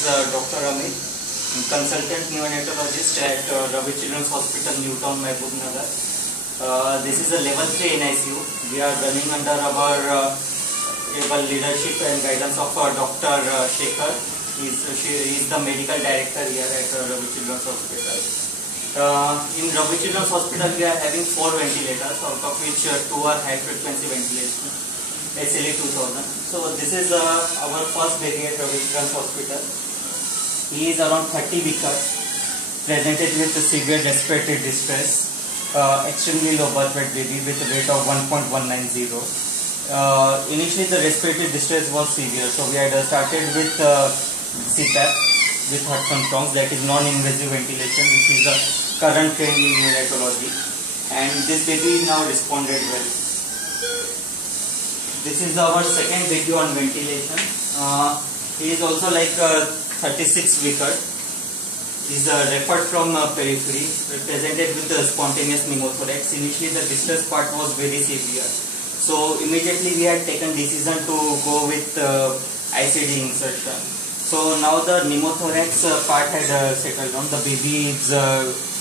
is Dr. Amit, consultant neonatologist at Ravi Children's Hospital, Newtown, Mahbubnagar. This is a level 3 NICU. We are running under our able leadership and guidance of Dr. Shekhar. He is the medical director here at Ravi Children's Hospital. In Ravi Children's Hospital, we are having 4 ventilators, out of which 2 are high frequency ventilation, SLE 2000. So this is our first baby at Ravi Children's Hospital. He is around 30 weeks, presented with severe respiratory distress, extremely low birth weight baby with a weight of 1.190. Initially the respiratory distress was severe, so we had started with CPAP with Hudson Tongs, that is non-invasive ventilation, which is the current trend in neonatology, and this baby now responded well. This is our second baby on ventilation. He is also like 36 weeks. He is referred from periphery, presented with spontaneous pneumothorax. Initially the distress part was very severe, so immediately we had taken decision to go with ICD insertion. So now the pneumothorax part had settled down. The baby is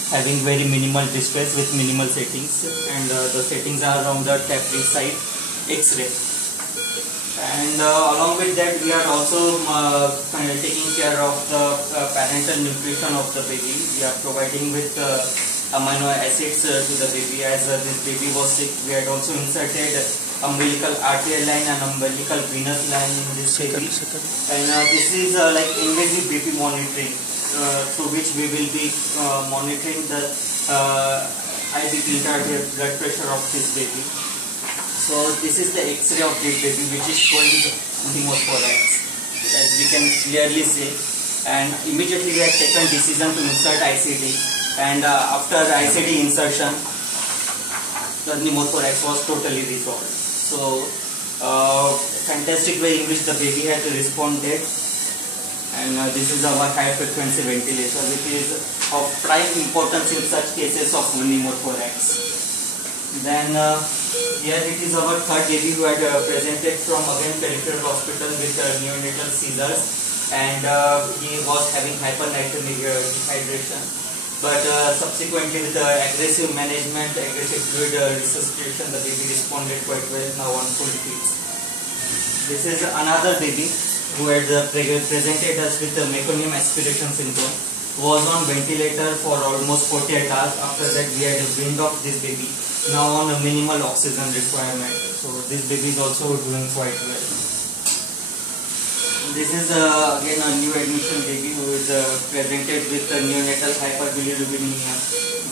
having very minimal distress with minimal settings, and the settings are on the tapering side, X-ray. And along with that, we are also taking care of the parental nutrition of the baby. We are providing with amino acids to the baby. As this baby was sick, we had also inserted umbilical arterial line and umbilical venous line in this baby. And this is like invasive baby monitoring, through which we will be monitoring the IV intraarterial blood pressure of this baby. So this is the X-ray of this baby, which is showing pneumothorax, as we can clearly see. And immediately we have taken decision to insert ICD, and after ICD insertion, the pneumothorax was totally resolved. So fantastic way in which the baby had responded. And this is our high frequency ventilator, which is of prime importance in such cases of pneumothorax. Then here it is our third baby who had presented from again peripheral hospital with neonatal seizures, and he was having hypernatremic dehydration. But subsequently with aggressive management, aggressive fluid resuscitation, the baby responded quite well, now on full feeds. This is another baby who had presented us with meconium aspiration syndrome, was on ventilator for almost 48 hours. After that we had weaned off this baby, now on a minimal oxygen requirement. So this baby is also doing quite well. This is again a new admission baby who is presented with neonatal hyperbilirubinemia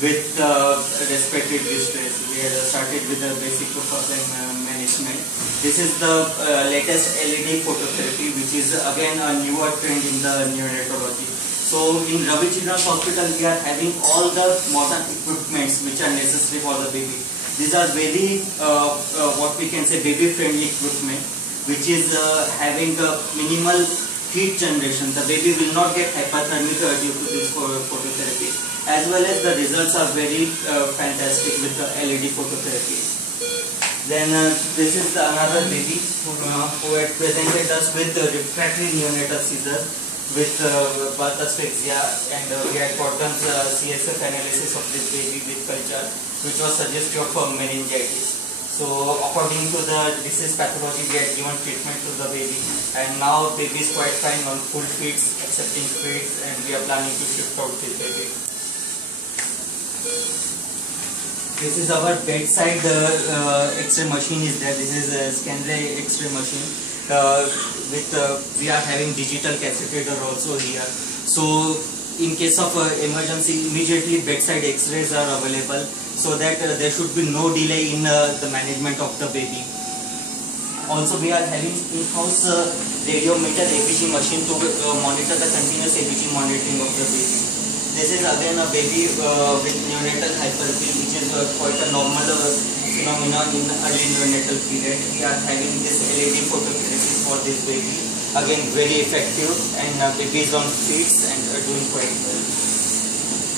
with respiratory distress. We had started with the basic first-line management. This is the latest LED phototherapy, which is again a newer trend in the neonatology. So in Ravi Children's Hospital, we are having all the modern equipments which are necessary for the baby. These are very what we can say baby friendly equipment, which is having a minimal heat generation. The baby will not get hypothermic due to this phototherapy, as well as the results are very fantastic with the LED phototherapy. Then this is another baby who had presented us with refractory neonatal seizure with birth asphyxia, and we had gotten CSF analysis of this baby with culture, which was suggestive of meningitis. So according to the disease pathology, we had given treatment to the baby, and now baby is quite fine on full feeds, accepting feeds, and we are planning to shift out this baby. This is our bedside X-ray machine is there. This is a Scanray X-ray machine. We are having digital catheter also here. So in case of emergency, immediately bedside X-rays are available, so that there should be no delay in the management of the baby. Also we are having in-house radiometer ABG machine to monitor the continuous ABG monitoring of the baby. This is again a baby with neonatal hyperphagia, which is quite a normal phenomenon in early neonatal period. We are having this LED phototherapy for this baby. Again very effective, and baby is on feeds and doing quite well.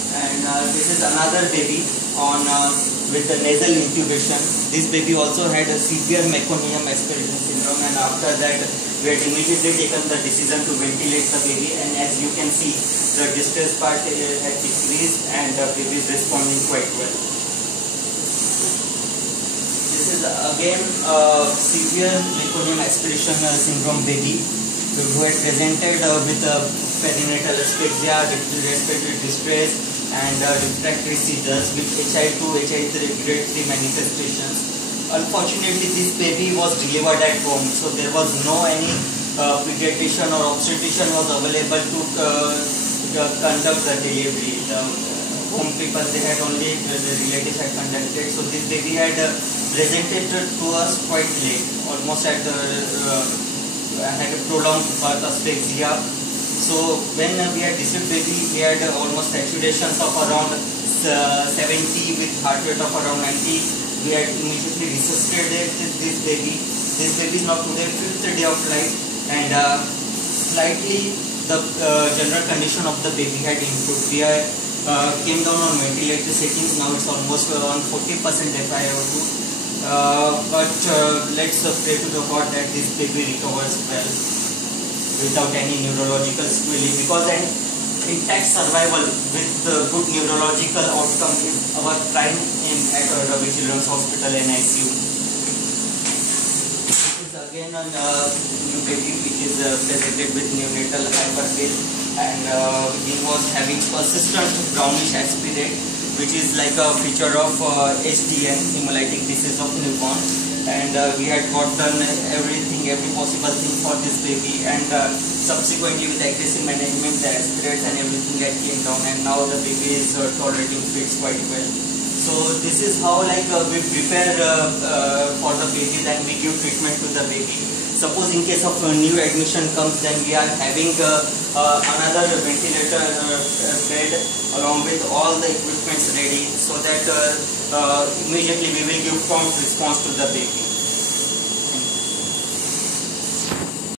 And this is another baby on with the nasal intubation. This baby also had a severe meconium aspiration syndrome, and after that we had immediately taken the decision to ventilate the baby, and as you can see the distress part had decreased and the baby is responding quite well. This is again a severe meconium aspiration syndrome baby who had presented with perinatal asphyxia, respiratory distress, and refractory seizures with HI2, HI3 grade 3 manifestations. Unfortunately, this baby was delivered at home, so there was no any pediatrician or obstetrician was available to conduct the delivery. The home people, they had only the relatives had conducted, so this baby had presented to us quite late, almost at had a prolonged birth asphyxia. So when we had received baby, we had almost saturations of around 70 with heart rate of around 90. We had immediately resuscitated this baby. This baby is now today 5th day of life, and slightly the general condition of the baby had improved. We came down on ventilator settings. Now it's almost on 40% FiO2. But let's pray to the God that this baby recovers well without any neurological sequelae, because an intact survival with good neurological outcome is our prime aim at Ravi Children's Hospital NICU. This is again a new baby which is presented with neonatal hyperbill, and he was having persistent brownish aspirate, which is like a feature of HDN, hemolytic disease of newborn. And we had gotten every possible thing for this baby, and subsequently with aggressive management, the aspirates and everything that came down, and now the baby is tolerating feeds quite well. So this is how we prepare for the baby, then we give treatment to the baby. Suppose in case of a new admission comes, then we are having another ventilator bed along with all the equipments ready, so that immediately we will give prompt response to the baby.